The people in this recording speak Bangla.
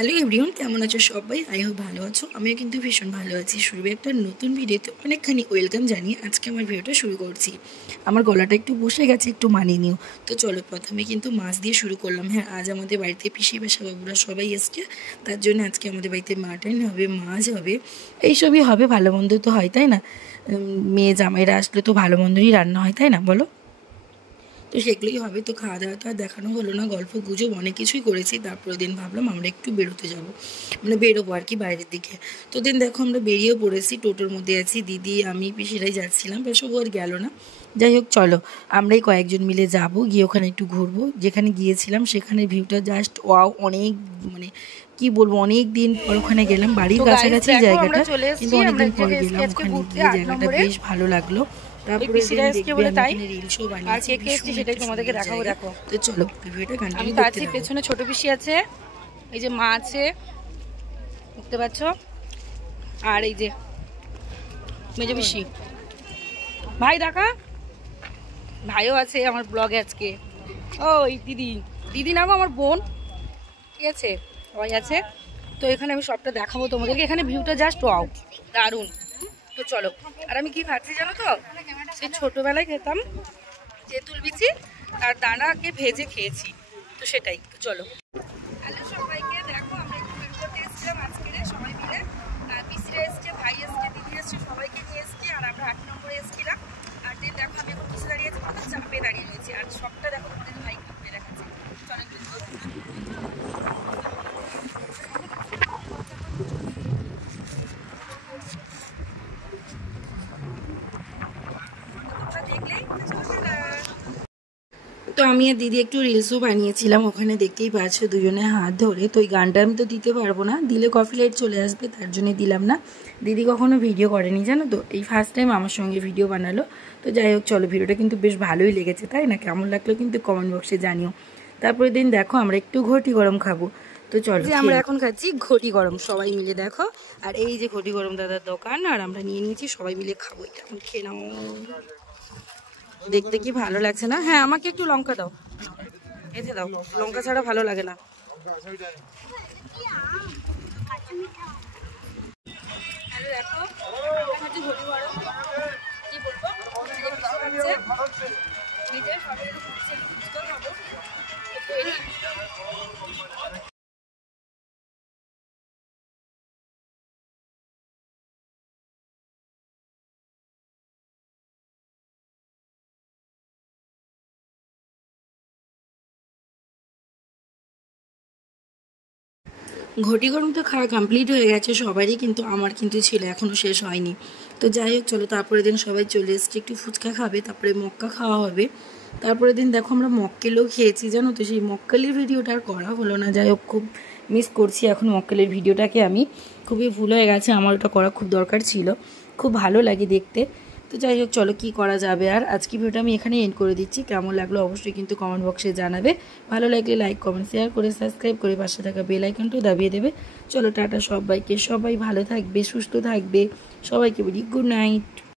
হ্যালো এভরিওয়ান, কেমন আছো সবাই? আই হোপ ভালো আছো। আমিও কিন্তু ভীষণ ভালো আছি। শুরু একটা নতুন ভিডিওতে অনেকখানি ওয়েলকাম জানিয়ে আজকে আমার ভিডিওটা শুরু করছি। আমার গলাটা একটু বসে গেছে, একটু মানিয়ে নিও। তো চলো প্রথমে কিন্তু মাছ দিয়ে শুরু করলাম। হ্যাঁ, আজ আমাদের বাড়িতে পিসি বাসা বাবুরা সবাই এসছে, তার জন্য আজকে আমাদের বাড়িতে মাটন হবে, মাছ হবে, এইসবই হবে। ভালো মন্দ তো হয়, তাই না? মেয়ে জামাইরা আসলে তো ভালো মন্দই রান্না হয়, তাই না বলো? তো সেগুলোই হবে। তো খাওয়া দাওয়া তো আর দেখানো হলো না, গল্প গুজব অনেক কিছুই করেছি। তারপরে দিন ভাবলাম আমরা একটু বেরোতে যাব, মানে বেরোবো আর কি বাইরের দিকে। তো দিন দেখো আমরা বেরিয়েও পড়েছি, টোটোর মধ্যে আছি, দিদি আমি পিসিরাই যাচ্ছিলাম, বেসব আর গেল না। যাই হোক চলো, আমরাই কয়েকজন মিলে যাব, গিয়ে ওখানে একটু ঘুরবো। যেখানে গিয়েছিলাম সেখানে ভিউটা জাস্ট ওয়াও, অনেক মানে কি বলবো, অনেক দিন পর ওখানে গেলাম। বাড়ির কাছাকাছি জায়গাটা, কিন্তু অনেকদিন পর গেলাম ওখানে, গিয়ে জায়গাটা বেশ ভালো লাগলো। তারপরে রিলসও বানিয়েছি, সেটাই তোমাদেরকে দেখাবো। দেখো তো চলো ভিডিওটা কন্টিনিউ করতে থাকো। পেছনে ছোট পিসি আছে, এই যে মা আছে দেখতে পাচ্ছ, আর এই যে মেজো পিসি, ভাই দেখা, ভাইও আছে আমার ব্লগে আজকে। ওই দিদি, দিদি না গো, আমার বোন, ঠিক আছে, সবাই আছে। তো এখানে আমি সবটা দেখাবো তোমাদেরকে। এখানে ভিউটা জাস্ট ওয়াও, দারুণ। তো চলো। আর আমি কি ভাবছি জানো তো, সেই ছোটবেলায় খেতাম তেঁতুল বিচি আর দানাকে ভেজে খেয়েছি, তো সেটাই। তো চলো। হ্যালো সবাইকে, দেখো আমরা একটু বেরোতে এসেছিলাম আজকে সবাই মিলে। পিসিরা এসছে, ভাই এসছে, দিদি এসছে, সবাইকে নিয়ে এসছি। আর আমরা 8 নম্বরে এসেছিলাম। আর দিন দেখো আমি এখন পিসে দাঁড়িয়ে আছি, মাথার চাপে দাঁড়িয়ে রয়েছি। আর সবটা দেখো তোমাদের ভাই ঘুরে দেখাচ্ছে। চলো একটু তো আমি আর দিদি একটু রিলসও বানিয়েছিলাম ওখানে, দেখতেই পাচ্ছ দুজনে হাত ধরে। তো ওই গানটা আমি তো দিতে পারবো না, দিলে কপিরাইট চলে আসবে, তার জন্যই দিলাম না। দিদি কখনো ভিডিও করেনি জানো তো, এই ফার্স্ট টাইম আমার সঙ্গে ভিডিও বানালো। তো যাই হোক চলো, ভিডিওটা কিন্তু বেশ ভালোই লেগেছে, তাই না? কেমন লাগলো কিন্তু কমেন্ট বক্সে জানিও। তারপরে দিন দেখো আমরা একটু ঘটি গরম খাবো। তো চলো, আমরা এখন খাচ্ছি ঘটি গরম সবাই মিলে, দেখো। আর এই যে ঘটি গরম দাদার দোকান, আর আমরা নিয়ে নিয়েছি, সবাই মিলে খাবো। এটা এখন খেয়ে নাও, দেখতে কি ভালো লাগছে না? হ্যাঁ, আমাকে একটু লঙ্কা দাও, এতে দাও, লঙ্কা ছাড়া ভালো লাগে না। দেখো কি বলবো, নিজের খাবো। ঘটি গরম তো খাওয়া কমপ্লিট হয়ে গেছে সবারই, কিন্তু আমার কিন্তু ছিল, এখনও শেষ হয়নি। তো যাই হোক চলো, তারপরে দিন সবাই চলে এসছে, একটু ফুচকা খাবে, তারপরে মক্কা খাওয়া হবে। তারপরে দিন দেখো আমরা মক্কেলও খেয়েছি জানো তো, সেই মক্কেলের ভিডিওটা আর করা হলো না। যাই হোক খুব মিস করছি এখন মক্কেলের ভিডিওটাকে, আমি খুবই ভুল হয়ে গেছে, আমার ওটা করা খুব দরকার ছিল, খুব ভালো লাগে দেখতে। তো যাই হোক চলো, কী করা যাবে। আর আজকে ভিডিওটা আমি এখানে এন্ড করে দিচ্ছি। কেমন লাগলো অবশ্যই কিন্তু কমেন্ট বক্সে জানাবে। ভালো লাগলে লাইক কমেন্ট শেয়ার করে সাবস্ক্রাইব করে পাশে থাকা বেল আইকনটাও দাবিয়ে দেবে। চলো টাটা সবাইকে, সবাই ভালো থাকবে, সুস্থ থাকবে, সবাইকে বলি গুড নাইট।